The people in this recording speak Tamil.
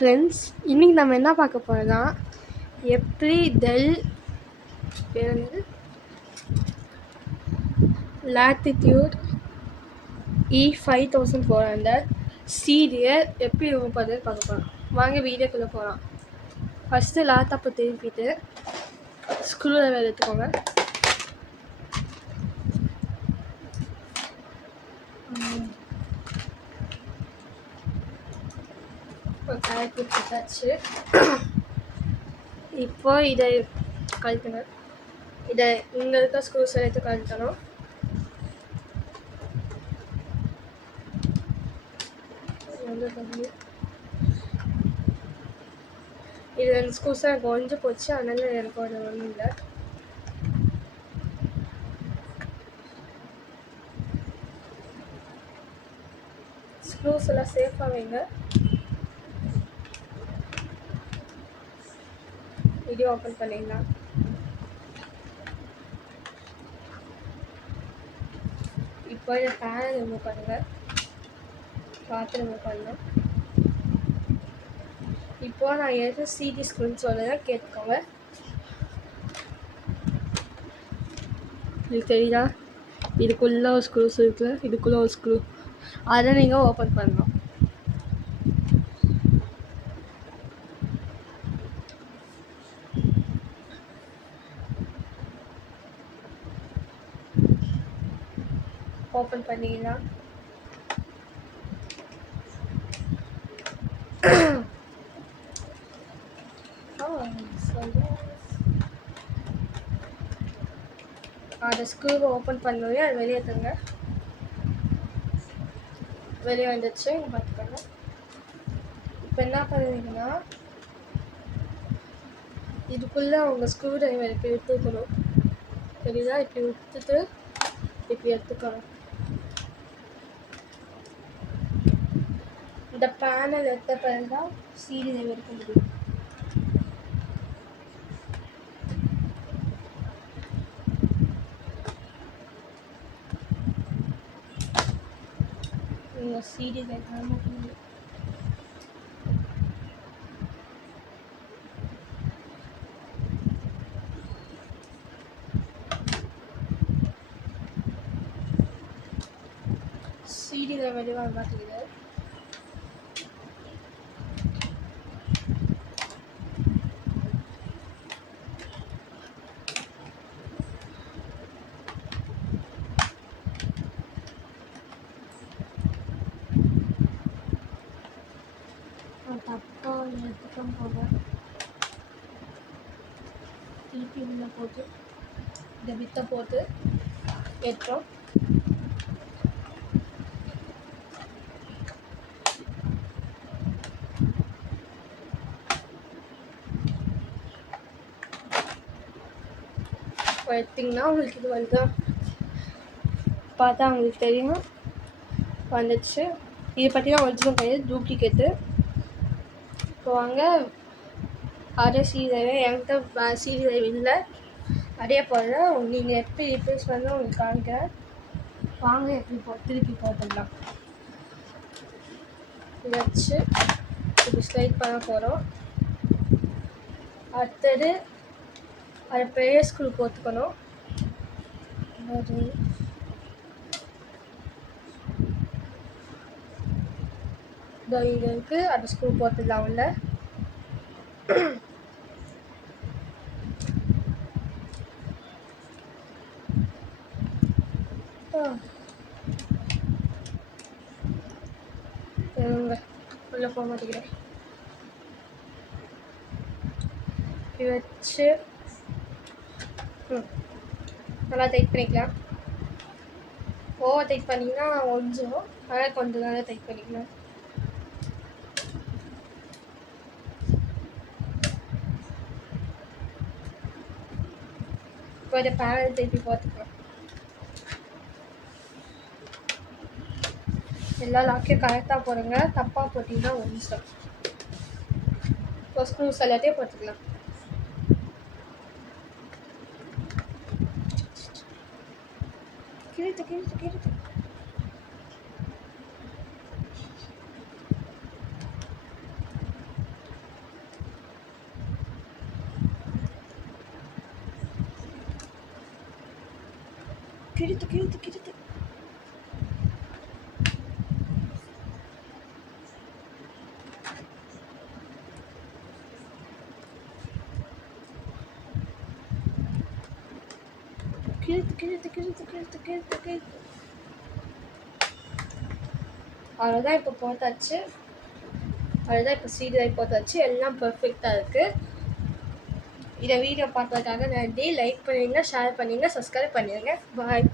ஃப்ரெண்ட்ஸ், இன்றைக்கி நம்ம என்ன பார்க்க போகிறோன்னா எப்படி டெல் லாட்டிடியூட் E5400 சீரியல் எப்படி ரிமூவ் பண்ணுறது பார்க்க போகிறோம். வாங்க வீடியோக்குள்ளே போகலாம். ஃபஸ்ட்டு லேப்டாப்பை திருப்பிட்டு ஸ்க்ரூ ட்ரைவர் எடுத்துக்கோங்க. கலக்கி போட்டாச்சு. இப்போ இதை கழட்டுங்க. இதை இங்கே இருக்க ஸ்க்ரூஸ் எடுத்து கழட்டணும். இது 2 ஸ்க்ரூஸ் எனக்கு ஒழிஞ்சு போச்சு, அதனால எனக்கு ஒரு ஒன்றும் இல்லை. ஸ்க்ரூஸ் எல்லாம் சேஃபாக வைங்க. வீடியோ ஓப்பன் பண்ணிடலாம். இப்போ இந்த பேனை ரிமூவ் பண்ணுங்கள். பார்த்து ரிமூவ் பண்ணலாம். இப்போ நான் எது சிடி ஸ்க்ரூன்னு சொல்லுறேன், கேட்டுக்கோங்க. இது தெரியுதா? இதுக்குள்ளே ஒரு ஸ்க்ரூஸ் இருக்குல்ல, இதுக்குள்ளே ஒரு ஸ்க்ரூ, அதை நீங்கள் ஓப்பன் பண்ணலாம். ஓப்பன் பண்ணிக்கலாம். அந்த ஸ்க்ரூவை ஓப்பன் பண்ணவே அது வெளியே தங்க. வெளியே வந்துடுச்சு, பார்த்துக்கோங்க. இப்போ என்ன பண்ணுவீங்கன்னா, இதுக்குள்ளே உங்கள் ஸ்க்ரூ ட்ரைவர் இப்படி எடுத்துக்கணும். தெரியுதா? இப்படி விட்டுட்டு இப்படி எடுத்துக்கணும். இந்த பேனல் எடுத்த பிறகு தான் சீடி ட்ரைவர் எடுக்க முடியும். நீங்கள் சீடி ட்ரைவர் மட்டும் சீடி ட்ரைவர் வாங்க மாட்டேங்குது. தப்பாக எடுத்துக்கும் போக திருப்பி உள்ள போட்டு இந்த வித்தை போட்டு ஏற்றோம். எடுத்திங்கன்னா உங்களுக்கு இது வந்து பார்த்தா உங்களுக்கு தெரியும் வந்துடுச்சு. இதை பார்த்தீங்கன்னா ஒரிஜினல் கிடையாது, டூப்ளிகேட்டு. இப்போ வாங்க அதே சீடி என்கிட்ட சீடி இல்லை, அதே போல் நீங்கள் எப்படி ரீப்ளேஸ் பண்ணணும் உங்களுக்கு காமிக்கிறேன். வாங்க எப்படி திருப்பி போட்டுடலாம். இதை வச்சு இப்படி ஸ்லைட் பண்ண போகிறோம். அடுத்தது அதை பெரிய ஸ்க்ரூ போட்டுக்கணும். இங்கே இருக்குது, அந்த ஸ்க்ரூ போட்டுடலாம் உள்ள. உள்ள போக மாட்டேங்கிறேன். இப்படி வச்சு நல்லா டைட் பண்ணிக்கலாம். ஓவர் டைட் பண்ணிங்கன்னா ஒழிஞ்சிடும், அதனால் கொஞ்சம் நல்லா டைட் பண்ணிக்கலாம். இப்போ இதை பேனல் திருப்பி பார்த்துக்கலாம். எல்லா லாக்கையும் கரெக்டாக போடுங்க, தப்பாக போட்டிங்கன்னா ஒழிஞ்சிடும். இப்போ ஸ்க்ரூஸ் எல்லாத்தையும் போட்டுக்கலாம். கிழித்து கிழித்து கிழித்து கிழித்து கிழித்து கிழித்து கிழித்து கிழித்து கிழித்து கிழித்து அவ்வளோதான். இப்போ போட்டாச்சு. அவ்வளோதான். இப்போ சீரியல் போட்டாச்சு. எல்லாம் பர்ஃபெக்டாக இருக்குது. இதை வீடியோ பார்த்ததுக்காக நன்றி. லைக் பண்ணுங்கள், ஷேர் பண்ணுங்கள், சப்ஸ்கிரைப் பண்ணிடுங்க. பாய்.